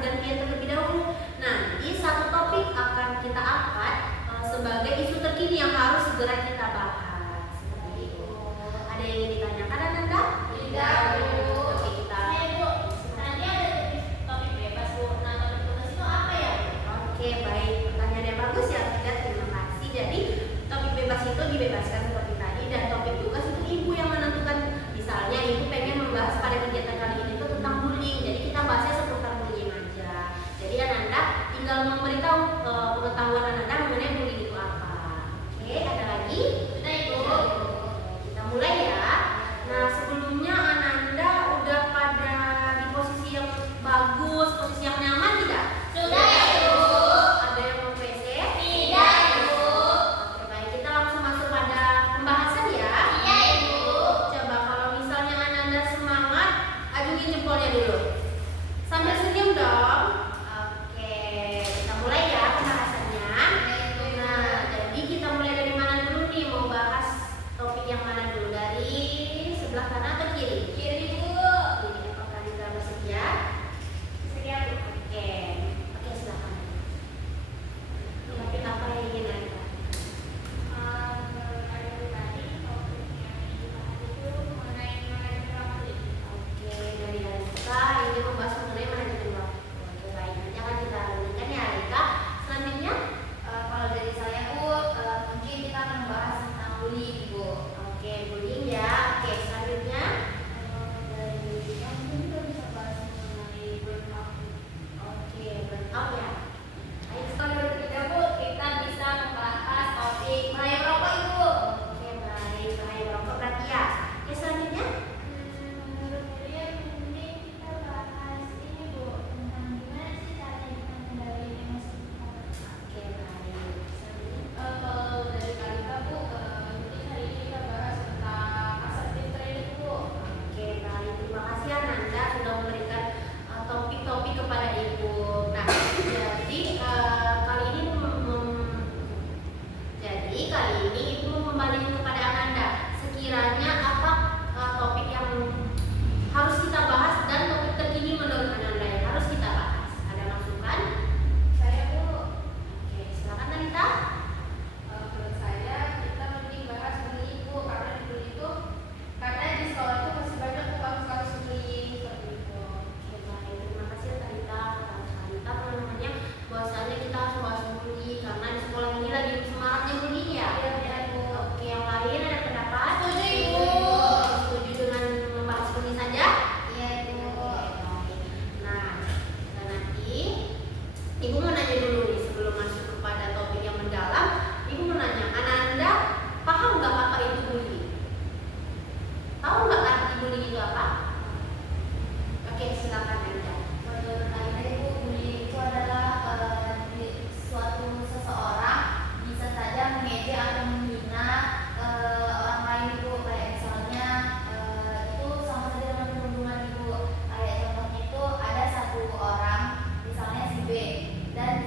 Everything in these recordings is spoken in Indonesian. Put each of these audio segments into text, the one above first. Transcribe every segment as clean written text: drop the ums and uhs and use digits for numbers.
bergantian terlebih dahulu. Nanti satu topik akan kita angkat sebagai isu terkini yang harus segera kita bahas. Seperti itu. Ada yang ingin ditanyakan, Ananda? Tidak, Bu. Oke, kita. Bu, nanti ada topik bebas, Bu. Nah, topik bebas itu apa ya? Oke, baik. Pertanyaan yang bagus ya, Tidak. Terima kasih. Jadi, topik bebas itu dibebaskan seperti tadi, dan topik tugas itu ibu yang menentukan. Misalnya, ibu pengen membahas pada kegiatan kali ini itu tentang bullying. Jadi, kita bahasnya seputar bullying aja. Jadi, Ananda tinggal memberitahu pengetahuan Ananda mengenai bullying itu apa. Oke, ada lagi? Sudah, Ibu. Kita mulai ya. Nah, sebelumnya Ananda udah pada di posisi yang bagus, posisi yang nyaman tidak? Sudah, Ibu. Ada yang mau WC? Tidak, Ibu. Oke, baik. Kita langsung masuk pada pembahasan ya. Iya, Ibu. Coba kalau misalnya Ananda semangat, ajungin jempolnya dulu. Sambil senyum dong. Oke, kita mulai ya pembahasannya. Nah, jadi kita mulai dari mana dulu nih? Mau bahas topik yang mana dulu? Dari sebelah kanan atau kiri? Kiri, Bu. Ini apakah Anda bersedia? Sedia, Bu. Oke, silakan. Topik apa yang ingin Anda? Oke, dari Alika ini membahas mengenai manajemen waktu. Oke, baik. Nanti akan kita lanjutkan ya, Alika. Selanjutnya, Kalau dari saya, Bu, mungkin kita akan membahas tentang bullying, Bu. oke, bullying ya. Oke, selanjutnya. Dari yang mungkin kita bisa bahas mengenai burnout. Oke, burnout ya. Baik, Kalau dari kita, Bu, kita bisa membahas topik bahaya rokok, Ibu. oke, baik. Bahaya merokok berarti ya. Oke, selanjutnya. Menurut kalian mending kita bahas ini, Bu, tentang gimana sih cara kita mengendalikan emosi kita. Oke, baik. Selanjutnya. Kalau dari Kalita, Bu, mungkin hari ini kita bahas tentang assertive trading, Bu. Oke, baik. Terima kasih Ananda sudah memberikan topik-topik kepada Ibu. Nah, jadi kali ini Ibu membalikan kepada Ananda. Sekiranya apa topik yang harus kita bahas dan topik terkini menurut Ananda yang harus kita bahas? Ada masukan? Saya, Bu, Oke, silakan Anita. menurut saya kita mending bahas bullying, Bu, karena di bullying itu karena di sekolah itu masih banyak Bu kasus-kasus bullying seperti itu. Oke, baik. Terima kasih Anita. Anita namanya bahwasanya kita harus bahas bullying karena di sekolah ini lagi semaraknya bullying ya. Iya, benar, Bu. Oke, yang lain ada pendapat? Setuju, Ibu. Setuju dengan membahas bullying saja? Iya, Bu. Oke, baik. Nah, nanti Ibu mau nanya dulu nih sebelum masuk kepada topik yang mendalam. Ibu mau nanya, Ananda paham nggak apa itu bullying? Tahu nggak arti bullying itu apa? Oke, silakan Anda. Menurut Kalita, Ibu, bullying itu adalah suatu seseorang bisa saja mengejek atau menghina orang lain, Ibu. Kayak misalnya itu sama saja dengan perundungan, Ibu. Kayak contohnya itu ada satu orang, misalnya si B, dan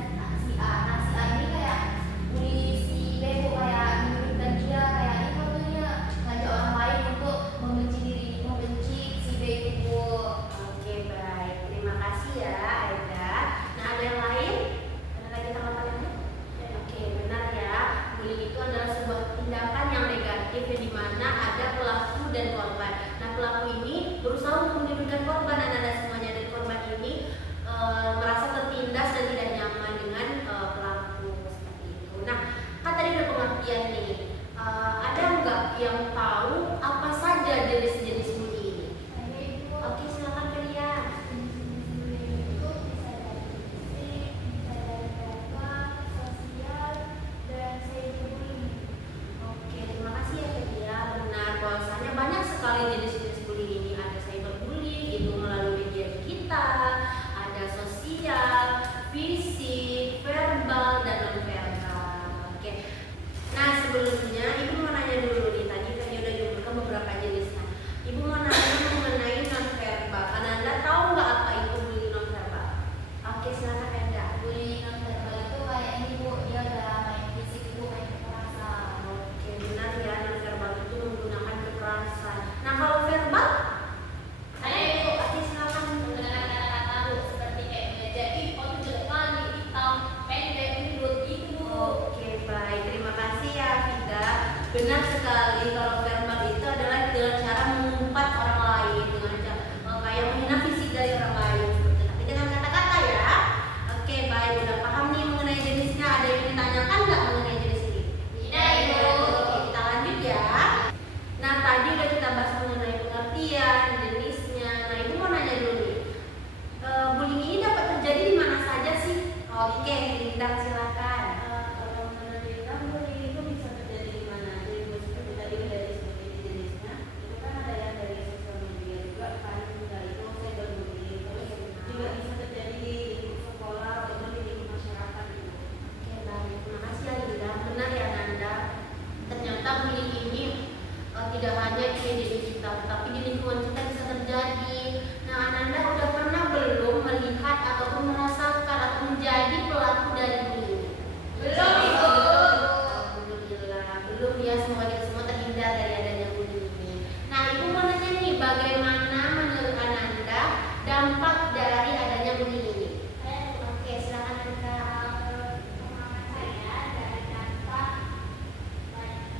Benar sekali, kalau verbal itu adalah dengan cara mengumpat orang lain, dengan cara kayak menghina fisik dari orang lain seperti itu. Tapi dengan kata-kata ya. Oke, baik, udah paham nih mengenai jenisnya. Ada yang ditanyakan nggak mengenai jenis ini? Tidak, Ibu. Oke, kita lanjut ya. Nah, tadi udah kita bahas mengenai pengertian, jenisnya. Nah, Ibu mau nanya dulu nih. Bullying ini dapat terjadi di mana saja sih? Oke, Lintang silakan. Kalau menurut kita bullying itu bisa terjadi di mana aja, Ibu. Seperti tadi udah disebutin jenisnya. Itu kan ada yang dari sosial media juga kan, juga itu cyberbullying. Terus juga bisa terjadi di lingkup sekolah ataupun di lingkup masyarakat gitu. Oke, baik. Terima kasih ya Linda. Benar ya Nanda. Ternyata bullying ini tidak hanya di diri kita, tetapi di lingkungan kita bisa terjadi. Nah, Ananda udah pernah belum melihat ataupun merasakan atau menjadi pelaku dari bullying? Belum, Ibu. Alhamdulillah, belum ya. Semoga kita semua terhindar dari adanya bullying ini. Nah, Ibu mau nanya nih, bagaimana menurut Ananda dampak dari adanya bullying ini? Oke, silakan Ananda. Pengalaman saya dari dampak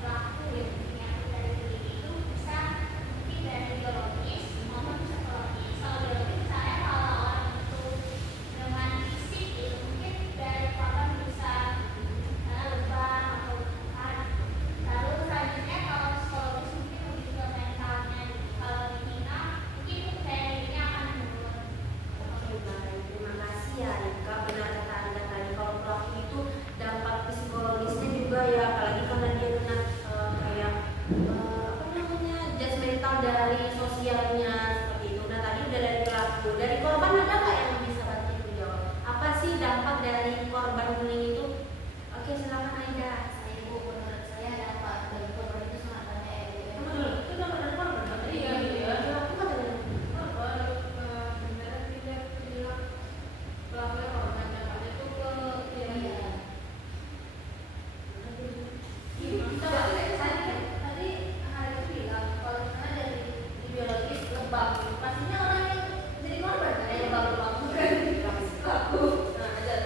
pelaku yang dari bullying itu bisa mungkin dari biologis maupun psikologis. Kalau biologis misalnya kalau orang itu dengan fisik itu mungkin dari korban bisa lebam atau luka. Lalu selanjutnya kalau psikologis mungkin lebih ke mentalnya. Kalau dihina mungkin daya dirinya akan menurun. Oke, baik. Terima kasih ya Rika. Benar kata Anda tadi, kalau pelaku itu dampak psikologisnya juga ya, apalagi karena dia kena kayak apa namanya, judgmental dari sosialnya seperti itu. Nah, tadi udah dari pelaku, dari korban ada nggak yang bisa bantu Ibu jawab? Apa sih dampak dari korban bullying itu? Oke, silakan Aida. Saya Ibu, menurut saya dampak dari korban itu sangat banyak ya, Bu. Itu dapat dari korban kan? Iya, iya. Pelaku katanya. Korban beneran tidak bilang pelakunya korban, dampaknya tuh ke Iya. Tadi hari itu bilang kalau misalnya dari biologis lebam, pastinya orang yang jadi korban kan yang lebam bukan pelaku. Nah, ada.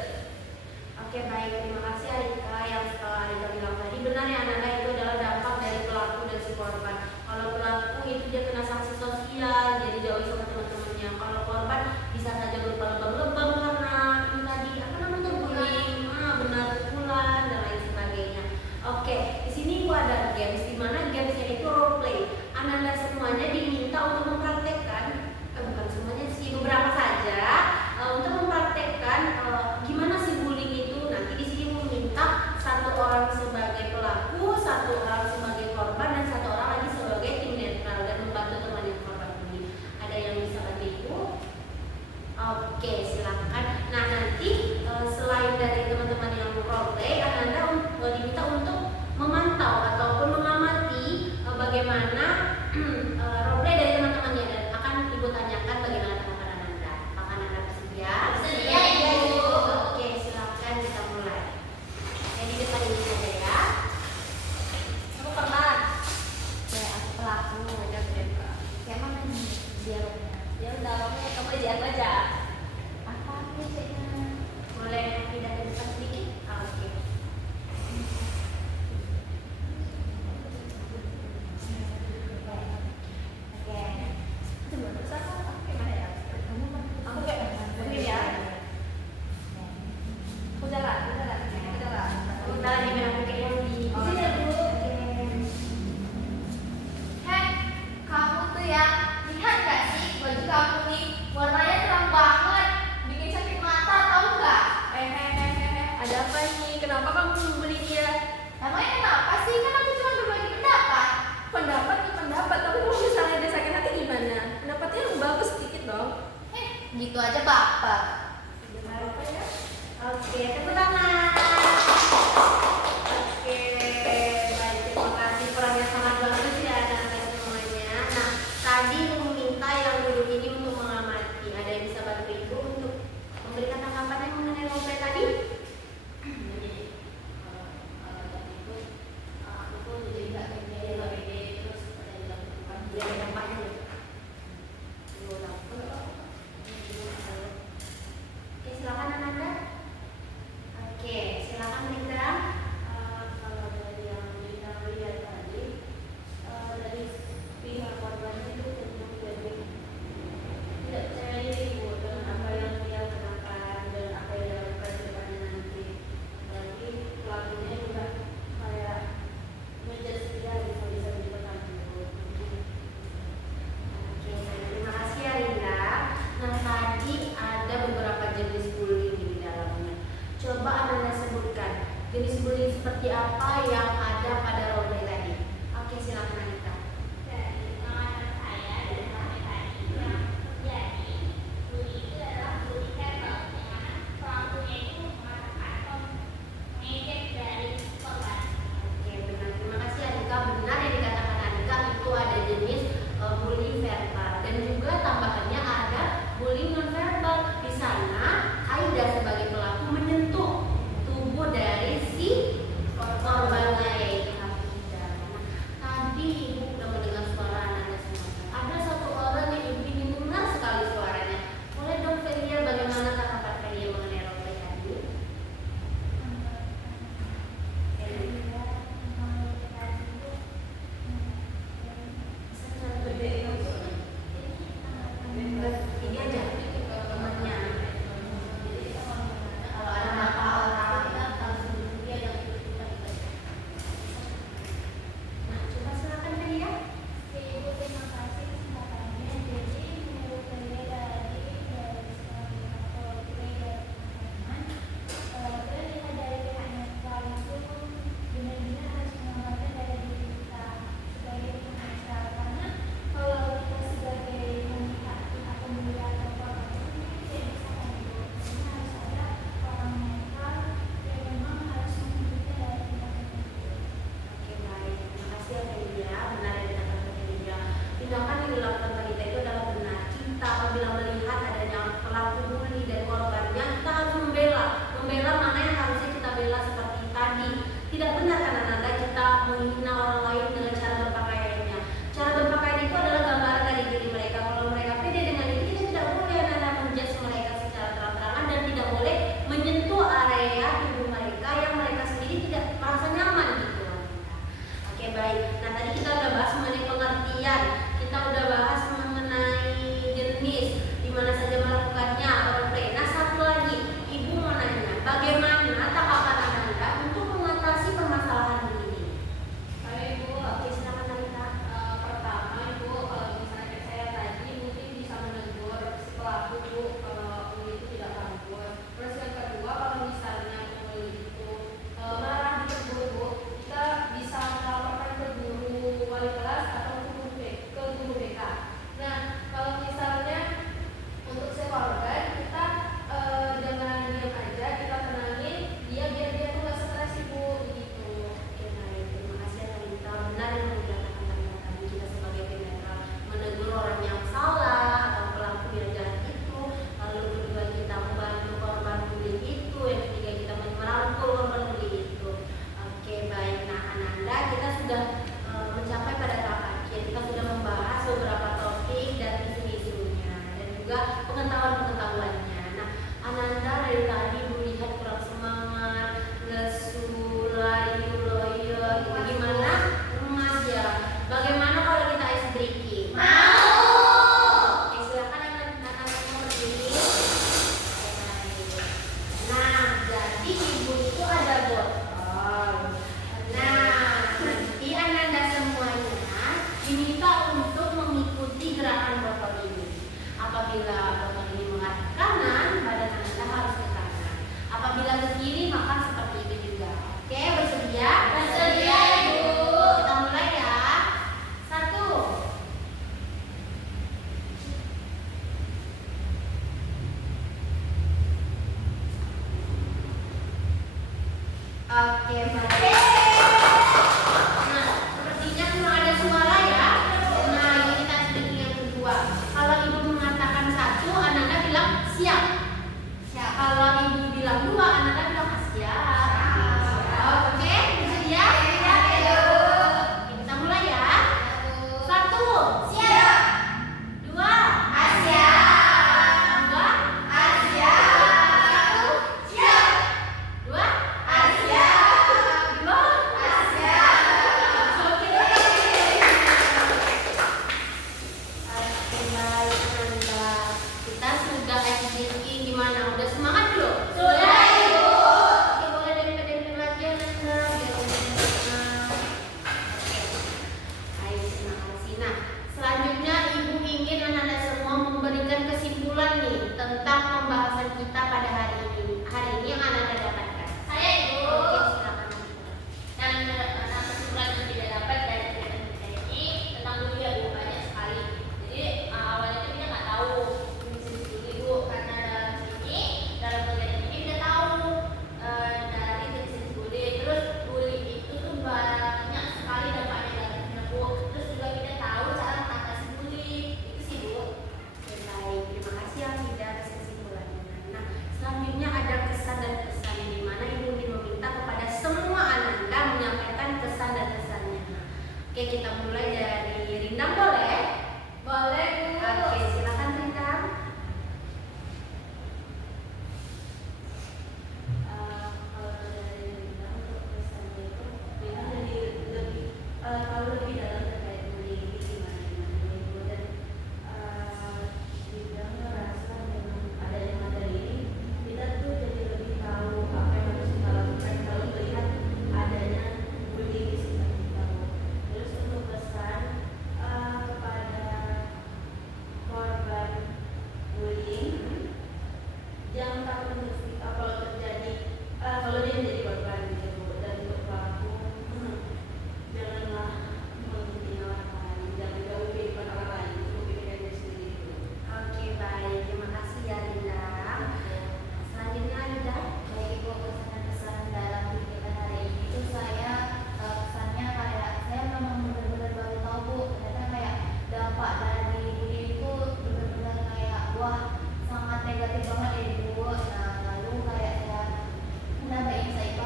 Oke, baik, terima kasih Arika yang Arika bilang tadi. Benar ya Ananda, itu adalah dampak dari pelaku dan si korban. Kalau pelaku itu dia kena sanksi sosial, jadi jauhi sama teman-temannya. Kalau korban bisa saja berupa lebam-lebam karena itu tadi apa namanya, bullying, benar, pukulan dan lain sebagainya. Oke, di sini gua ada games, di mana gamesnya itu role play. Ananda semuanya diminta untuk mempraktekkan, bukan semuanya sih, beberapa saja, untuk mempraktekkan gimana sih bullying itu. Nanti di sini meminta satu orang sebagai pelaku, satu orang sebagai korban, dan satu orang lagi sebagai tim netral dan membantu teman yang korban bullying. Ada yang bisa bantu Ibu? Oke, silakan. Nah, nanti selain dari teman-teman yang role play, Ananda diminta untuk memantau ataupun mengamati bagaimana role play dari teman-temannya, dan akan Ibu tanyakan bagaimana tanggapan Ananda. Apakah Ananda bersedia? Bersedia, Ibu. Oke, silakan kita mulai. Jadi di depan ini saja ya. Aku korban. Kayak aku pelaku. Kayak mana nih dialognya? Ya udah, kamu aja. Apa? Coba Anda sebutkan jenis bullying seperti apa yang ada pada role tadi. Oke, silakan Anita. Dari pengalaman saya dan sampai tadi yang terjadi bullying itu adalah bullying verbal, di mana pelakunya itu mengatakan atau mengejek dari korban. Oke, benar. Terima kasih Anita. Benar yang dikatakan Anita, itu ada jenis bullying verbal dan juga tambahannya ada bullying non verbal. Di sana Aida sebagai pelaku menyentuh tubuh dari si korbannya yaitu Hafida. Nah, tadi Ibu udah mendengar suara anak-anak semua. Ada satu orang yang Ibu ingin dengar sekali suaranya. Boleh dong Felia, bagaimana tanggapan Felia mengenai role tadi? Ini aja temannya. Kalau ada apa-apa dia yang Nah, coba silakan Felia. Ibu terima kasih kesempatannya. Jadi menurut saya dari atau dari teman-teman, terlihat dari pihak netral itu benar-benar harus mengembangkan dari diri kita sebagai pihak netral, karena kalau kita sebagai pihak pembeli atau korban itu tidak bisa membantu. Jadi harus ada orang netral yang memang harus memberikan dari pihak tertentu. Oke, baik. Terima kasih ya Felia. Benar yang dikatakan Felia. Tindakan yang dilakukan wanita itu adalah benar. Kita apabila melihat adanya pelaku bully dan korbannya, kita harus membela mana yang harusnya kita bela seperti tadi. Tidak benar kan Ananda kita menghina orang lain dengan cara berpakaiannya. Cara berpakaian itu adalah gambaran dari diri mereka. Kalau mereka pede dengan itu, kita tidak boleh Ananda menjudge mereka secara terang-terangan dan tidak boleh menyentuh area tubuh mereka yang mereka sendiri tidak merasa nyaman gitu. Oke, baik. Nah, tadi kita udah bahas mengenai pengertian. Kita udah bahas mengenai jenis di mana saja melakukannya, role play. Nah, satu lagi, Ibu mau nanya, bagaimana tanggapan Ananda untuk mengatasi permasalahan ini? Baik Ibu, Oke, silakan Anita. pertama Ibu, misalnya kayak saya tadi mungkin bisa menegur si pelaku Bu, kalau bully itu tidak bagus. Terus yang kedua, kalau misalnya bully itu marah ditegur Bu, kita bisa melaporkan ke guru wali kelas atau ke guru BK. Nah, kalau misalnya untuk si korban, kita jangan diam aja, kita tenangin dia biar dia tuh nggak stres Ibu, gitu. Oke, baik. Terima kasih Anita. Benar yang dikatakan Anita tadi, kita sebagai penetral menegur orang yang salah atau pelaku yang jahat itu. Lalu kedua, kita membantu korban bullying itu. Yang ketiga, kita merangkul korban bullying itu. Oke, baik. Nah, Ananda, kita sudah mencapai pada tahap akhir. Kita sudah membahas beberapa topik dan isu-isunya dan juga pengetahuan-pengetahuannya. Nah, Ananda dari tadi melihat kurang semangat, lesu, layu, loyo, gitu. Gimana? Emas ya. Bagaimana kalau kita ice breaking? Oke, silakan Ananda semua berdiri. Oke, baik. Nah, jadi Ibu itu ada botol. Nah, nanti Ananda semuanya diminta untuk mengikuti gerakan botol ini. Apabila botol ini mengarah ke kanan, badan Ananda harus ke kanan. Apabila ke kiri, maka seperti itu juga. Oke, bersedia? Bersedia, Ibu. Kita mulai ya. 1. Oke, baik. Nah, sepertinya cuma ada suara ya. Nah, ini kita sedikit yang kedua. Kalau Ibu mengatakan 1, Ananda bilang siap. Kalau Ibu bilang 2, Ananda bilang siap. Oke, bersedia? Oke, kita mulai ya. 1. Siap. 2. Siap. 2. Siap. 1. Siap. 2. Siap. 2. kalau dia menjadi korban gitu. Dan untuk pelaku, janganlah menghina orang lain, jangan jauhi kehidupan orang lain, cukup pikirkan diri sendiri dulu. Oke, baik. Terima kasih ya Linda. Selanjutnya Linda. Baik Ibu, pesan-pesan dalam kegiatan hari ini itu saya pesannya kayak saya memang benar-benar baru tahu Bu, ternyata kayak dampak dari bullying itu benar-benar kayak wah sangat negatif banget ya Ibu. Nah lalu kayak saya menambah insight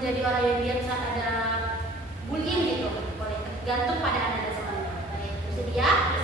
menjadi orang yang diam saat ada bullying gitu, boleh tergantung pada anda dan semuanya. Baik, bersedia?